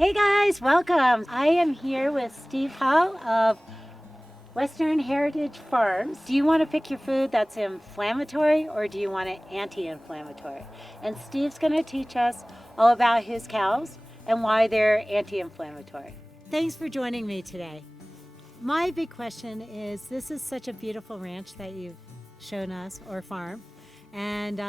Hey guys, welcome. I am here with Steve Hale of Western Heritage Farms. Do you want to pick your food that's inflammatory or do you want it anti-inflammatory? And Steve's going to teach us all about his cows and why they're anti-inflammatory. Thanks for joining me today. My big question is, this is such a beautiful ranch that you've shown us, or farm. And,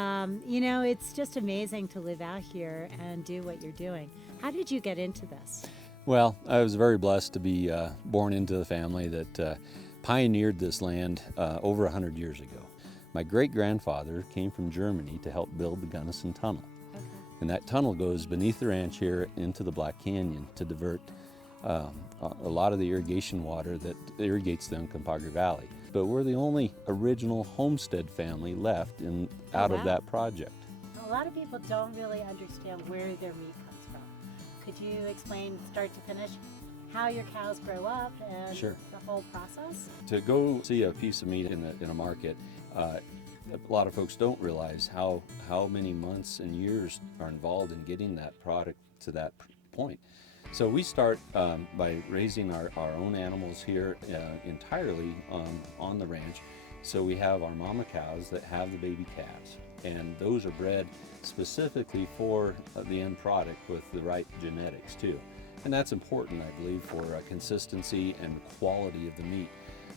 it's just amazing to live out here and do what you're doing. How did you get into this? Well, I was very blessed to be born into the family that pioneered this land over 100 years ago. My great-grandfather came from Germany to help build the Gunnison Tunnel. Okay. And that tunnel goes beneath the ranch here into the Black Canyon to divert a lot of the irrigation water that irrigates the Uncompahgre Valley. But we're the only original homestead family left out of that project. A lot of people don't really understand where their meat comes from. Could you explain, start to finish, how your cows grow up and Sure. the whole process? To go see a piece of meat in a market, a lot of folks don't realize how many months and years are involved in getting that product to that point. So we start by raising our own animals here entirely on the ranch. So we have our mama cows that have the baby calves, and those are bred specifically for the end product with the right genetics too. And that's important, I believe, for consistency and quality of the meat.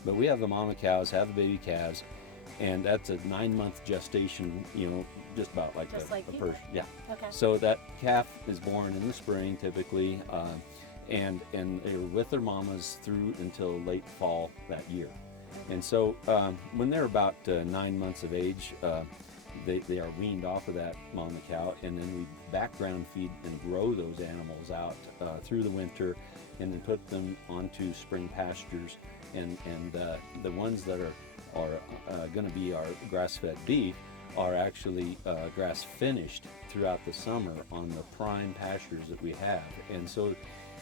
But we have the mama cows, have the baby calves, and that's a 9-month gestation, just about like Just a like person. Yeah. Okay. So that calf is born in the spring typically, and they're with their mamas through until late fall that year. And so when they're about 9 months of age, they are weaned off of that mama cow, and then we background feed and grow those animals out through the winter, and then put them onto spring pastures. And the ones that are going to be our grass-fed beef are actually grass finished throughout the summer on the prime pastures that we have. And so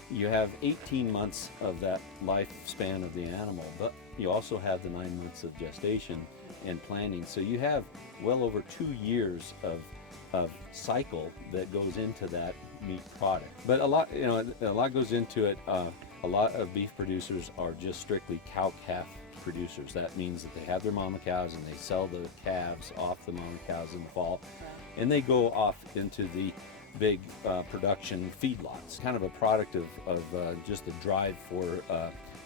you have 18 months of that lifespan of the animal, but you also have the 9 months of gestation and planting. So you have well over 2 years of cycle that goes into that meat product. But a lot goes into it. A lot of beef producers are just strictly cow-calf producers. That means that they have their mama cows and they sell the calves off the mama cows in the fall, and they go off into the big production feedlots, kind of a product of just a drive for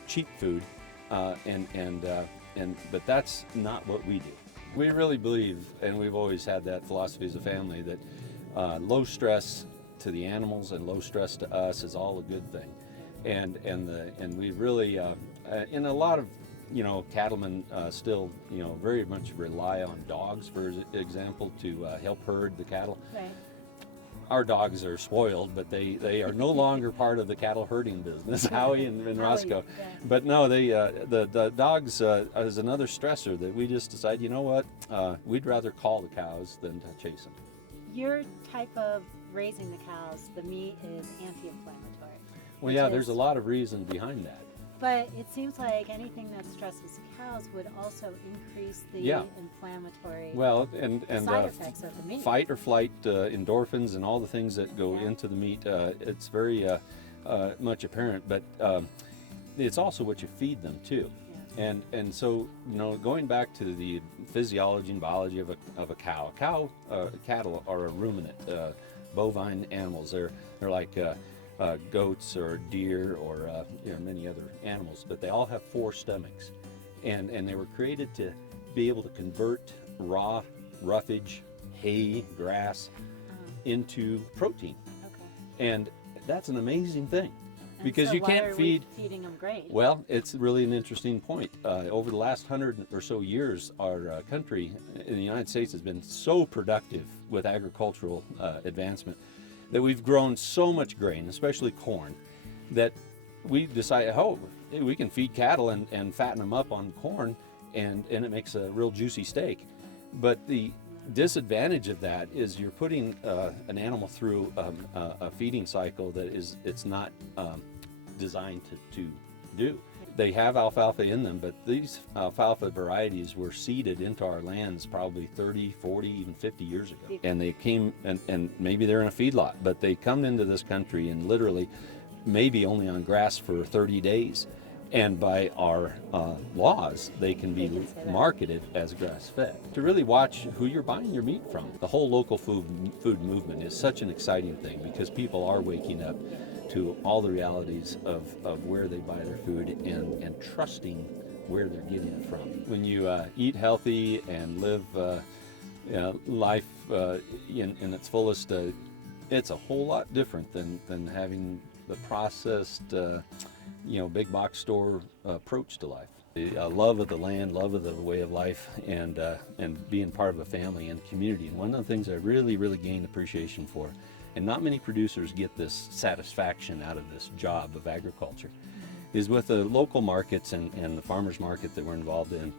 cheap food, but that's not what we do. We really believe, and we've always had that philosophy as a family, that low stress to the animals and low stress to us is all a good thing. And we really, in a lot of cattlemen still very much rely on dogs, for example, to help herd the cattle. Right. Our dogs are spoiled, but they are no longer part of the cattle herding business, Howie and Roscoe. Yeah. But no, the dogs is another stressor that we just decide, we'd rather call the cows than to chase them. Your type of raising the cows, the meat is anti-inflammatory. Well, yeah, there's a lot of reason behind that. But it seems like anything that stresses cows would also increase the inflammatory side effects of the meat. Fight or flight, endorphins, and all the things that go into the meat. It's very much apparent, but it's also what you feed them too. Yeah. And so going back to the physiology and biology of a cow, cattle are a ruminant, bovine animals. They're like goats or deer or many other animals, but they all have 4 stomachs, and they were created to be able to convert raw roughage, hay, grass into protein. Okay. And that's an amazing thing, because so you can't feed. Feeding them great. Well, it's really an interesting point. Over the last 100 or so years, our country in the United States has been so productive with agricultural advancement that we've grown so much grain, especially corn, that we decided, we can feed cattle and fatten them up on corn, and it makes a real juicy steak. But the disadvantage of that is you're putting an animal through a feeding cycle that it's not designed to do. They have alfalfa in them, but these alfalfa varieties were seeded into our lands probably 30, 40, even 50 years ago. And they came, and maybe they're in a feedlot, but they come into this country and literally maybe only on grass for 30 days. And by our laws, they can be marketed as grass-fed. To really watch who you're buying your meat from. The whole local food movement is such an exciting thing because people are waking up to all the realities of where they buy their food and trusting where they're getting it from. When you eat healthy and live life in its fullest, it's a whole lot different than having the processed, big box store approach to life. The love of the land, love of the way of life, and being part of a family and community. And one of the things I really, really gained appreciation for, and not many producers get this satisfaction out of this job of agriculture, is with the local markets and the farmers market that we're involved in.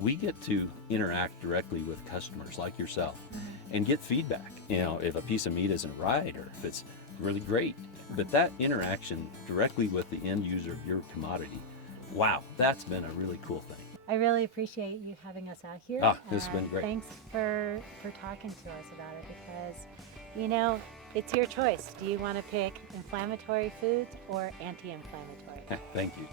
We get to interact directly with customers like yourself and get feedback. If a piece of meat isn't right or if it's really great. But that interaction directly with the end user of your commodity, wow, that's been a really cool thing. I really appreciate you having us out here. This has been great. Thanks for talking to us about it because, it's your choice. Do you want to pick inflammatory foods or anti-inflammatory? Thank you.